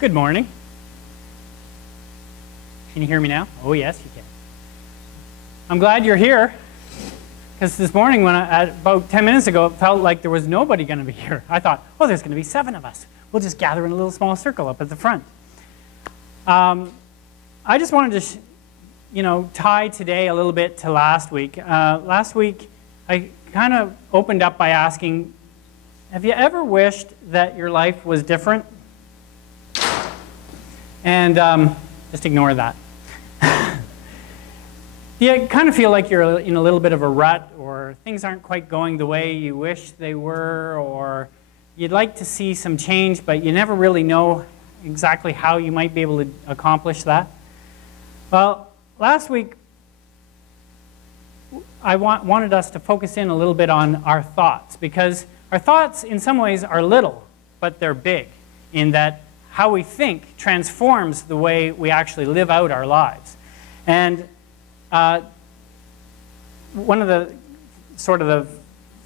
Good morning. Can you hear me now? Oh, yes, you can. I'm glad you're here, because this morning, about 10 minutes ago, it felt like there was nobody going to be here. I thought, oh, there's going to be 7 of us. We'll just gather in a little small circle up at the front. I just wanted to, tie today a little bit to last week. Last week, I kind of opened up by asking, have you ever wished that your life was different? And just ignore that. You kind of feel like you're in a little bit of a rut, or things aren't quite going the way you wish they were, or you'd like to see some change, but you never really know exactly how you might be able to accomplish that. Well, last week, I wanted us to focus in a little bit on our thoughts, because our thoughts in some ways are little, but they're big, in that how we think transforms the way we actually live out our lives. And one of the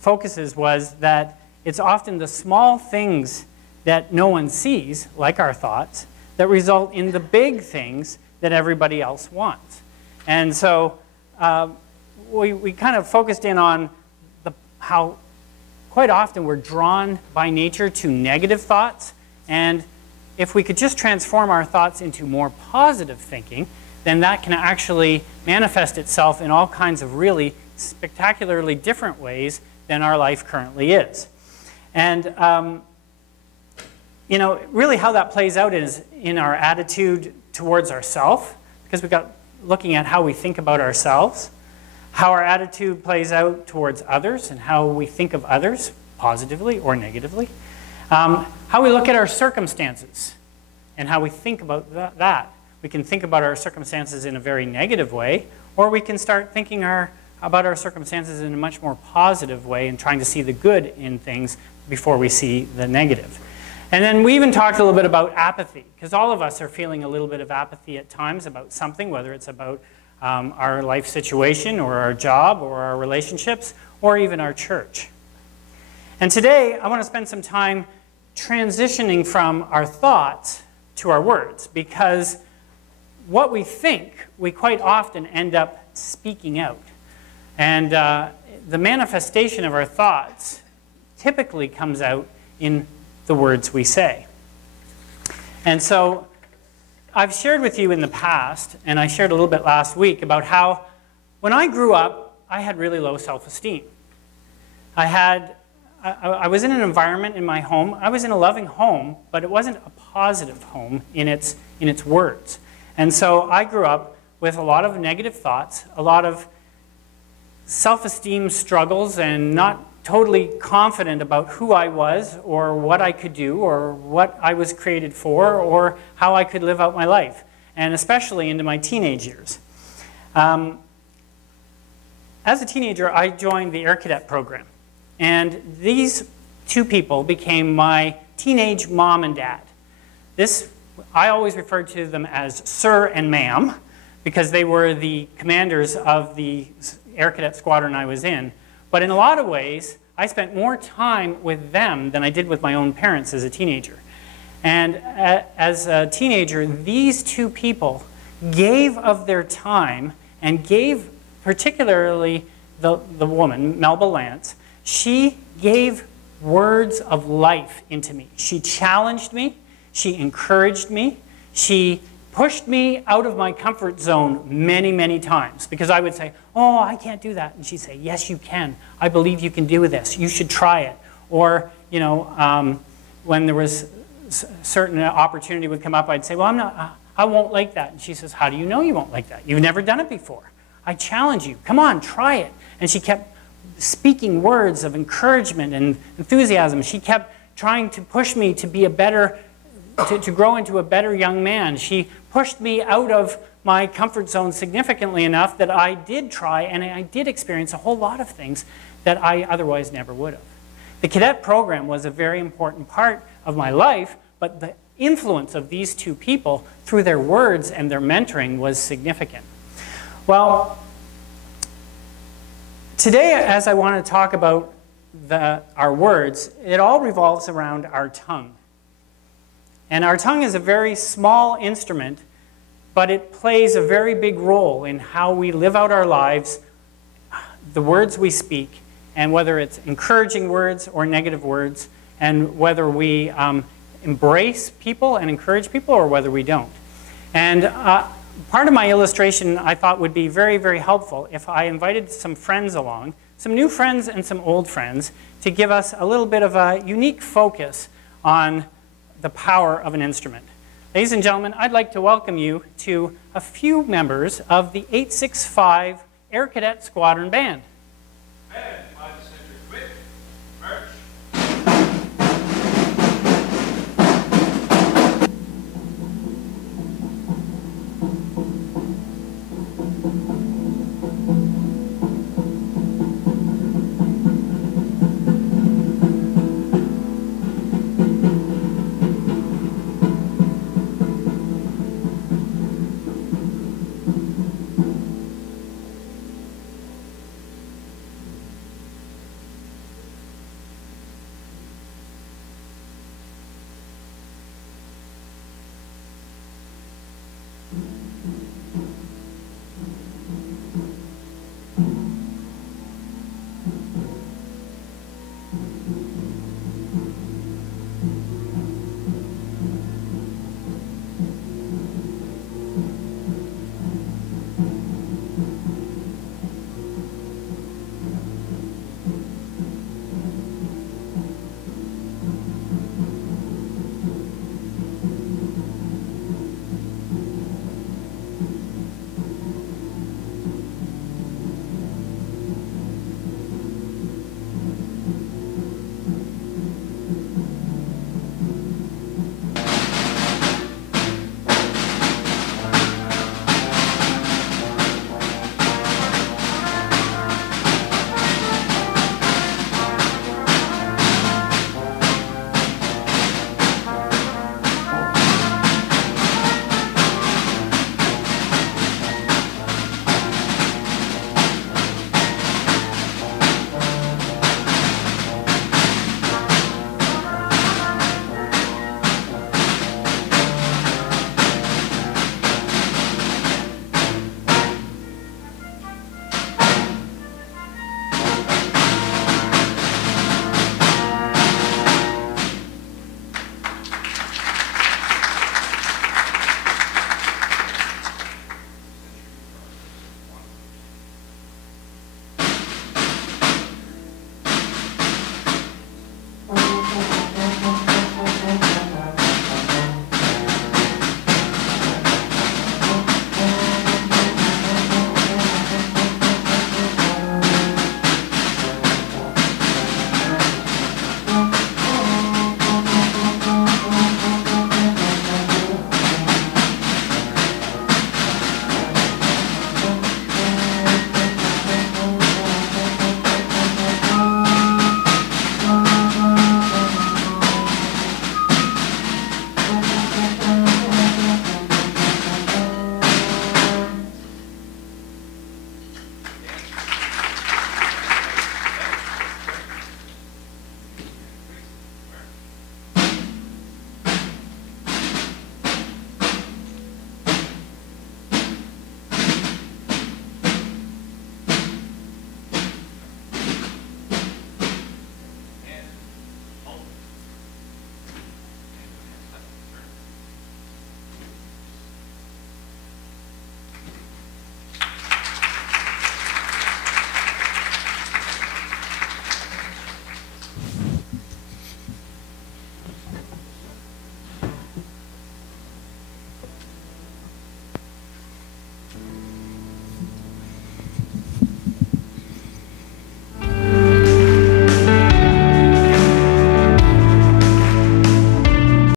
focuses was that it's often the small things that no one sees, like our thoughts, that result in the big things that everybody else wants. And so we kind of focused in on how quite often we're drawn by nature to negative thoughts, and if we could just transform our thoughts into more positive thinking, then that can actually manifest itself in all kinds of really spectacularly different ways than our life currently is. And really how that plays out is in our attitude towards ourselves, because we've got looking at how we think about ourselves, how our attitude plays out towards others and how we think of others, positively or negatively, how we look at our circumstances and how we think about that. We can think about our circumstances in a very negative way, or we can start thinking about our circumstances in a much more positive way and trying to see the good in things before we see the negative. And then we even talked a little bit about apathy, because all of us are feeling a little bit of apathy at times about something, whether it's about our life situation or our job or our relationships or even our church. And today I want to spend some time transitioning from our thoughts to our words, because what we think, we quite often end up speaking out. And the manifestation of our thoughts typically comes out in the words we say. And so I've shared with you in the past, and I shared a little bit last week, about how when I grew up, I had really low self-esteem. I was in an environment in my home. I was in a loving home, but it wasn't a positive home in its words. And so I grew up with a lot of negative thoughts, a lot of self-esteem struggles, and not totally confident about who I was or what I could do or what I was created for or how I could live out my life, and especially into my teenage years. As a teenager, I joined the Air Cadet program. And these 2 people became my teenage mom and dad. I always referred to them as Sir and Ma'am, because they were the commanders of the Air Cadet squadron I was in. But in a lot of ways, I spent more time with them than I did with my own parents as a teenager. And as a teenager, these 2 people gave of their time, and gave particularly the woman, Melba Lance. She gave words of life into me. She challenged me. She encouraged me. She pushed me out of my comfort zone many, many times, because I would say, oh, I can't do that. And she'd say, yes, you can. I believe you can do this. You should try it. Or, when there was certain opportunity would come up, I'd say, well, I won't like that. And she says, how do you know you won't like that? You've never done it before. I challenge you. Come on, try it. And she kept speaking words of encouragement and enthusiasm. She kept trying to push me to be to grow into a better young man. She pushed me out of my comfort zone significantly enough that I did try, and I did experience a whole lot of things that I otherwise never would have. The cadet program was a very important part of my life, but the influence of these 2 people through their words and their mentoring was significant. Well, today, as I want to talk about our words, it all revolves around our tongue. And our tongue is a very small instrument, but it plays a very big role in how we live out our lives, the words we speak, and whether it's encouraging words or negative words, and whether we embrace people and encourage people or whether we don't. And part of my illustration I thought would be very, very helpful if I invited some friends along, some new friends and some old friends, to give us a little bit of a unique focus on the power of an instrument. Ladies and gentlemen, I'd like to welcome you to a few members of the 865 Air Cadet Squadron Band.